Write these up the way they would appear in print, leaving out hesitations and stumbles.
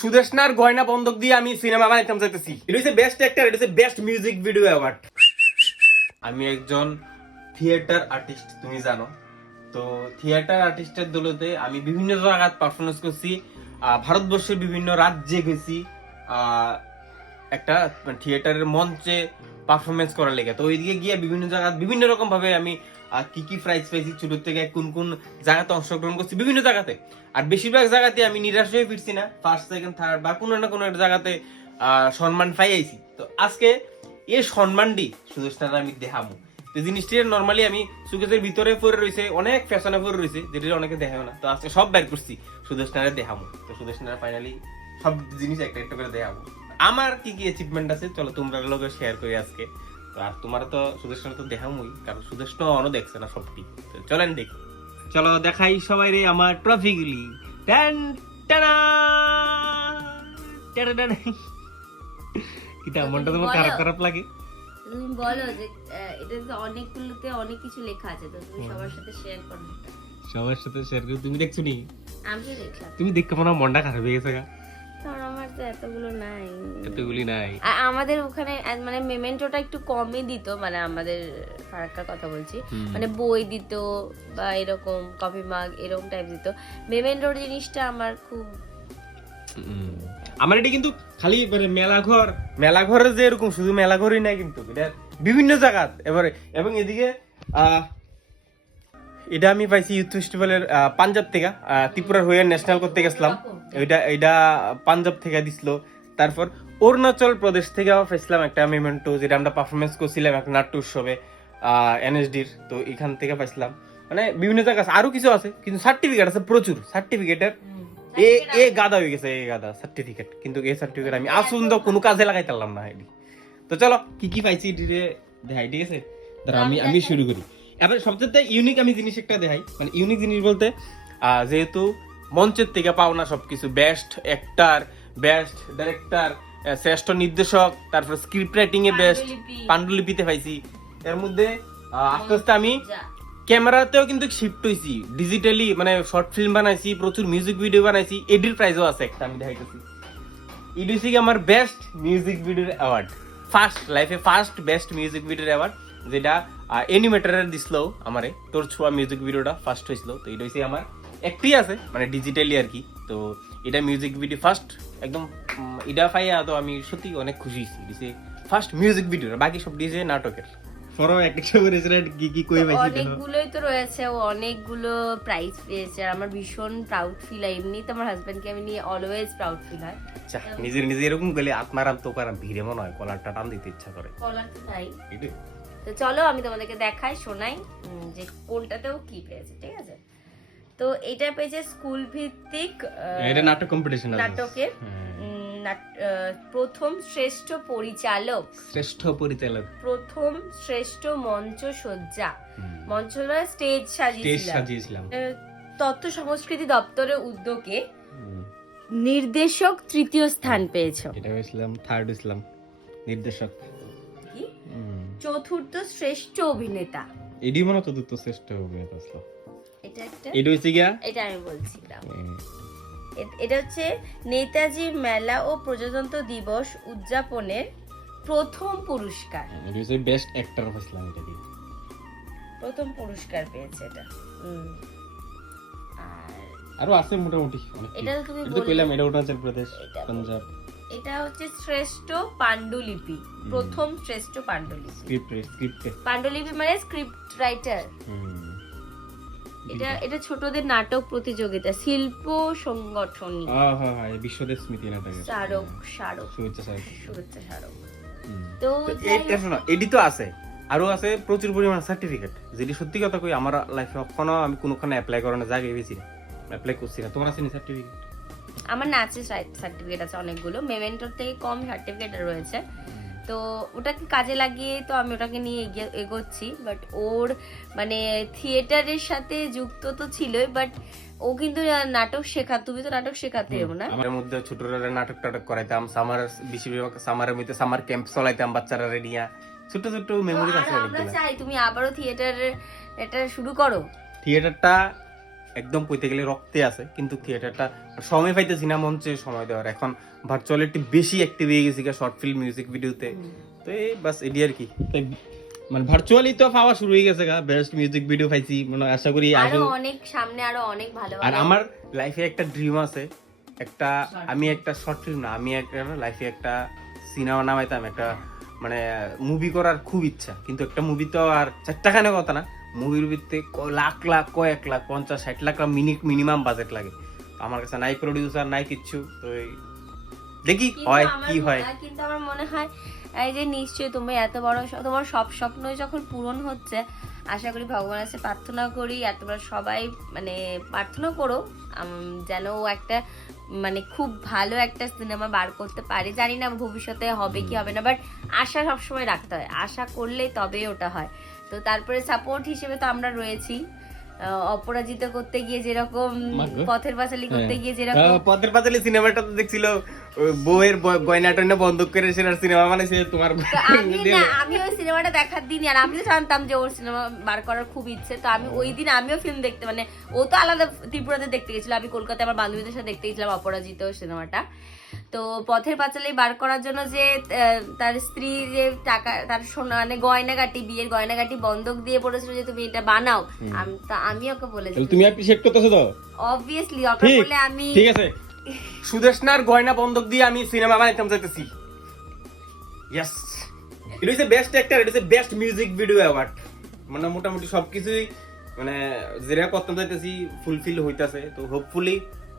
সুদেশনার গয়না বন্ধক দিয়ে আমি সিনেমা বানাইতাম চাইতেছি। এটা হচ্ছে বেস্ট অ্যাক্টর, এটা হচ্ছে বেস্ট মিউজিক ভিডিও অ্যাওয়ার্ড। আমি একজন থিয়েটার আর্টিস্ট, তুমি জানো তো। থিয়েটার আর্টিস্টের দৌলতে আমি বিভিন্ন জায়গায় পারফরমেন্স করছি, ভারতবর্ষের বিভিন্ন রাজ্যে গেছি একটা থিয়েটারের মঞ্চে পারফরমেন্স করার লেগে। তো ওইদিকে গিয়ে বিভিন্ন জায়গায় বিভিন্ন রকম ভাবে আমি কি কি প্রাইজ পাইছি, ছোট থেকে কোন কোন জায়গাতে অংশগ্রহণ করছি বিভিন্ন জায়গাতে। আর বেশিরভাগ জায়গাতে আমি নিরাশ হয়ে ফিরছি না, ফার্স্ট সেকেন্ড থার্ড বা কোনো না কোনো একটা জায়গাতে সম্মান পাই আইছি। তো আজকে এই সম্মানটি সুদর্শনারা আমি দেখাবো। তো জিনিসটি নর্মালি আমি সুকেজের ভিতরে পরে রয়েছে, অনেক ফ্যাশনে পরে রয়েছে, যেটা অনেকে দেখাও না। তো আজকে সব বের করছি সুদর্শনারা দেখাবো। তো সুদর্শনারা ফাইনালি সব জিনিস একটা একটা করে দেখাবো। আমার কি কি অ্যাচিভমেন্ট আছে চলো তোমরা লোকে শেয়ার করি আজকে। তো আর তোমার তো সুদর্শন তো দেখামই, কারণ সুদর্শন অনও দেখছে না সবটি। তো চলেন দেখি, চলো দেখাই সবাই রে আমার ট্রফিগুলি। কিটা মনটা তোমার খারাপ খারাপ লাগে? তুমি বলো যে এটা অনেকগুলোতে অনেক কিছু লেখা আছে, তো তুমি সবার সাথে শেয়ার করো। সবার সাথে শেয়ার করে তুমি দেখছো নি? আমি তো দেখলাম। তুমি দেখতে মনে মনটা খারাপ হয়ে গেছে গা? কারণ আমার তো এতগুলো নাই। এতগুলি নাই। আমাদের ওখানে মানে মেমেন্টোটা একটু কমই দিত, মানে আমাদের ফারাক্কার কথা বলছি, মানে বই দিত বা এরকম কফি মাগ এরকম টাইপ দিত। মেমেন্টোর জিনিসটা আমার খুব আমার এটা কিন্তু খালি মেলা ঘরের যে এরকম শুধু মেলা ঘরই নাই, কিন্তু এটা বিভিন্ন জায়গা এবারে। এবং এদিকে এটা আমি পাইছি ইউথ ফেস্টিভ্যালের পাঞ্জাব থেকে, ত্রিপুরার হয়ে ন্যাশনাল করতে গেছিলাম, এটা পাঞ্জাব থেকে দিছিল। তারপর অরুণাচল প্রদেশ থেকে পাইছিলাম একটা মেমেন্টো, যেটা আমরা পারফরমেন্স করছিলাম একটা নাট্য উৎসবে এনএসডির। তো এখান থেকে পাইছিলাম, মানে বিভিন্ন জায়গা আছে, আরো কিছু আছে, কিন্তু সার্টিফিকেট আছে প্রচুর। সার্টিফিকেটের এ গাদা হয়ে গেছে, এই গাদা সার্টিফিকেট। কিন্তু এই সার্টিফিকেট আমি আসুন তো কোনো কাজে লাগাই পারলাম না। তো চলো কি কি পাইছি দেখাই, ঠিক আছে? আমি শুরু করি। এবার সবচেয়ে ইউনিক আমি জিনিস একটা দেখাই, মানে ইউনিক জিনিস বলতে যেহেতু মঞ্চের থেকে পাও না সবকিছু, বেস্ট অ্যাক্টর, বেস্ট ডাইরেক্টর, শ্রেষ্ঠ নির্দেশক, তারপর স্ক্রিপ্ট রাইটিং এ বেস্ট, পাণ্ডুলিপিতে পাইছি। এর মধ্যে আস্তে আস্তে আমি ক্যামেরাতেও কিন্তু শিফট হইছি, ডিজিটালি মানে শর্ট ফিল্ম বানাইছি, প্রচুর মিউজিক ভিডিও বানাইছি, এডির প্রাইজও আছে একটা আমি দেখাইতেছি। ইডিসি আমার বেস্ট মিউজিক ভিডিওর অ্যাওয়ার্ড, ফার্স্ট লাইফে ফার্স্ট বেস্ট মিউজিক ভিডিওর অ্যাওয়ার্ড, যেটা অ্যানিমেটরের দিছিল আমারে। তোর ছোঁয়া মিউজিক ভিডিওটা ফার্স্ট হয়েছিল। তো এটা হচ্ছে আমার একটি আছে মানে ডিজিটালি আর কি। তো এটা মিউজিক ভিডিও ফার্স্ট একদম, এটা পাইয়া তো আমি সত্যি অনেক খুশি হয়েছি। দিছে ফার্স্ট মিউজিক ভিডিও, বাকি সব দিয়েছে নাটকের। অনেকগুলোই তো রয়েছে, ও অনেকগুলো প্রাইজ পেয়েছে। আর আমার ভীষণ প্রাউড ফিল হয়, এমনি তো আমার হাজবেন্ডকে আমি নিয়ে অলওয়েজ প্রাউড ফিল হয়। আচ্ছা, নিজে এরকম গেলে আত্মারাম তো কারাম ভিড়ে মনে হয় কলারটা টান দিতে ইচ্ছা করে। কলার তো নাই। তো চলো আমি তোমাদেরকে দেখাই, শোনাই যে কোনটাতেও কি পেয়েছে, ঠিক আছে? তো এটা পেয়েছে স্কুল ভিত্তিক এটা নাটক কম্পিটিশন, নাটকের প্রথম শ্রেষ্ঠ পরিচালক, প্রথম শ্রেষ্ঠ মঞ্চসজ্জা, স্টেজ সাজিয়েছিলাম তথ্য সংস্কৃতি দপ্তরের উদ্যোগে নির্দেশক তৃতীয় স্থান পেয়েছো। এটা হয়েছিলাম থার্ড, ইসলাম নির্দেশক। চতুর্থ শ্রেষ্ঠ অভিনেতা, এডি মনে চতুর্থ শ্রেষ্ঠ অভিনেতা আসলো। এটা আমি বলছিলাম। এটা হচ্ছে নেতাজি মেলা ও প্রজাতন্ত্র দিবস উদযাপনের প্রথম পুরস্কার, বেস্ট অ্যাক্টর হয়েছিলাম, এটা দিয়ে প্রথম পুরস্কার পেয়েছে এটা। আরো আছে মোটামুটি। এটা তুমি কইলাম, এটা অরুণাচল প্রদেশ, পাঞ্জাব। এটা হচ্ছে শ্রেষ্ঠ পাণ্ডুলিপি, প্রথম শ্রেষ্ঠ পাণ্ডুলিপি, পাণ্ডুলিপি মানে স্ক্রিপ্ট রাইটার। এটা ছোটদের নাটক প্রতিযোগিতা, শিল্প সংগঠনী, বিশ্বদের স্মৃতি নাটক, শুভেচ্ছা স্মারক। তো এটা শোনো, এডি তো আছে, আরো আছে প্রচুর পরিমাণ সার্টিফিকেট, যেটি সত্যি কথা কই আমার লাইফে কখনো আমি কোনোখানে অ্যাপ্লাই করার জায়গায় গেছি না, অ্যাপ্লাই করছি না। তোমার আছে নি সার্টিফিকেট? আমার নাচের সার্টিফিকেট আছে অনেকগুলো, মেমেন্টোর থেকে কম সার্টিফিকেট রয়েছে। তো ওটাকে কাজে লাগিয়ে তো আমি ওটাকে নিয়ে এগোচ্ছি। বাট ওর মানে থিয়েটারের সাথে যুক্ত তো ছিলই, বাট ও কিন্তু নাটক শেখা, তুমি তো নাটক শেখাতে হবে না? আমার মধ্যে ছোটরা নাটক টাটক করাইতাম, সামারের মধ্যে সামার ক্যাম্প চলাইতাম বাচ্চারা নিয়ে, ছোট ছোট মেমোরি আছে। আমরা চাই তুমি আবারও থিয়েটার এটা শুরু করো। থিয়েটারটা একদম কইতে গেলে রক্তে আছে, কিন্তু থিয়েটারটা সময় পাইতেছি না মঞ্চে সময় দেওয়ার। এখন ভার্চুয়ালি একটু বেশি অ্যাক্টিভ হয়ে গেছি শর্ট ফিল্ম মিউজিক ভিডিওতে। তো এই বাস এডি আর কি, মানে ভার্চুয়ালি তো পাওয়া শুরু হয়ে গেছে গা, বেস্ট মিউজিক ভিডিও পাইছি, মানে আশা করি আরো অনেক সামনে আরো অনেক ভালো আর ভালো। আমার লাইফে একটা ড্রিম আছে, একটা আমি একটা শর্ট ফিল্ম না, আমি একটা লাইফে একটা সিনেমা নামাইতাম, একটা মানে মুভি করার খুব ইচ্ছা। কিন্তু একটা মুভি তো আর 4 টাকা না কথা না, মুভির ভিত্তিতে লাখ লাখ কয়েক লাখ 50-60 লাখ মিনিমাম বাজেট লাগে। তো আমার কাছে নাই প্রডিউসার নাই কিচ্ছু, তো দেখি কিন্তু হয় আমার কি হয়। কিন্তু আমার মনে হয় এই যে নিশ্চয়ই তুমি এত বড় তোমার সব স্বপ্নই যখন পূরণ হচ্ছে, আশা করি ভগবানের কাছে প্রার্থনা করি আর তোমরা সবাই মানে প্রার্থনা করো যেন ও একটা মানে খুব ভালো একটা সিনেমা বার করতে পারে। জানি না ভবিষ্যতে হবে কি হবে না, বাট আশা সবসময় রাখতে হয়, আশা করলে তবে ওটা হয়। তো তারপরে সাপোর্ট হিসেবে তো আমরা রয়েছি। অপরাজিত করতে গিয়ে যেরকম, পথের পাঁচালী করতে গিয়ে যেরকম। পথের পাঁচালী সিনেমাটা তো দেখছিল বউয়ের গয়না টয়না বন্ধক করে সেটার সিনেমা বানাইছে তোমার। আমি ওই সিনেমাটা দেখার দিনই, আর আমি তো জানতাম যে ওর সিনেমা বার করার খুব ইচ্ছে, তো আমি ওই দিন আমিও ফিল্ম দেখতে, মানে ও তো আলাদা ত্রিপুরাতে দেখতে গেছিল, আমি কলকাতায় আমার বান্ধবীদের সাথে দেখতে গেছিলাম অপরাজিত সিনেমাটা। তো পথের পাঁচালী বার করার জন্য যে তার স্ত্রী যে টাকা, তার সোনা মানে গয়নাগাটি, বিয়ের গয়নাগাটি বন্ধক দিয়ে পড়েছিল যে তুমি এটা বানাও, আমি ওকে বলেছি। তুমি অ্যাপ্রিশিয়েট করতেছো তো? অবভিয়াসলি ওকে বলে আমি, ঠিক আছে, সুদেশনার গয়না বন্ধক দিয়ে আমি সিনেমা বানাইতাম চাইতেছি। ইয়েস, এটা হচ্ছে বেস্ট অ্যাক্টর, এটা হচ্ছে বেস্ট মিউজিক ভিডিও অ্যাওয়ার্ড। মানে মোটামুটি সবকিছুই মানে যেটা করতে চাইতেছি ফুলফিল হইতাছে। তো হোপফুলি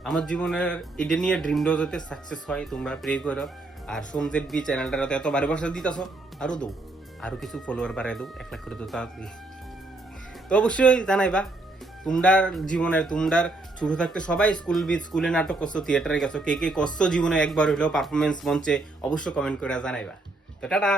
আমার জীবনের এটা নিয়ে ড্রিমটাও যাতে সাকসেস হয়, তোমরা প্রে করো। আর সোমজেট বি চ্যানেলটাতে এত ভালোবাসা দিতেছো, আরো দৌ, আরো কিছু ফলোয়ার বাড়াই দৌ, 1 লাখ করে তো তাড়াতাড়ি। তো অবশ্যই জানাইবা তোমরার জীবনের, তোমরার ছোট থাকতে সবাই স্কুলে নাটক করছো, থিয়েটারে গেছো, কে কে করছো জীবনে একবার হইলেও পারফরমেন্স মঞ্চে, অবশ্যই কমেন্ট করে জানাইবা। তো টাটা।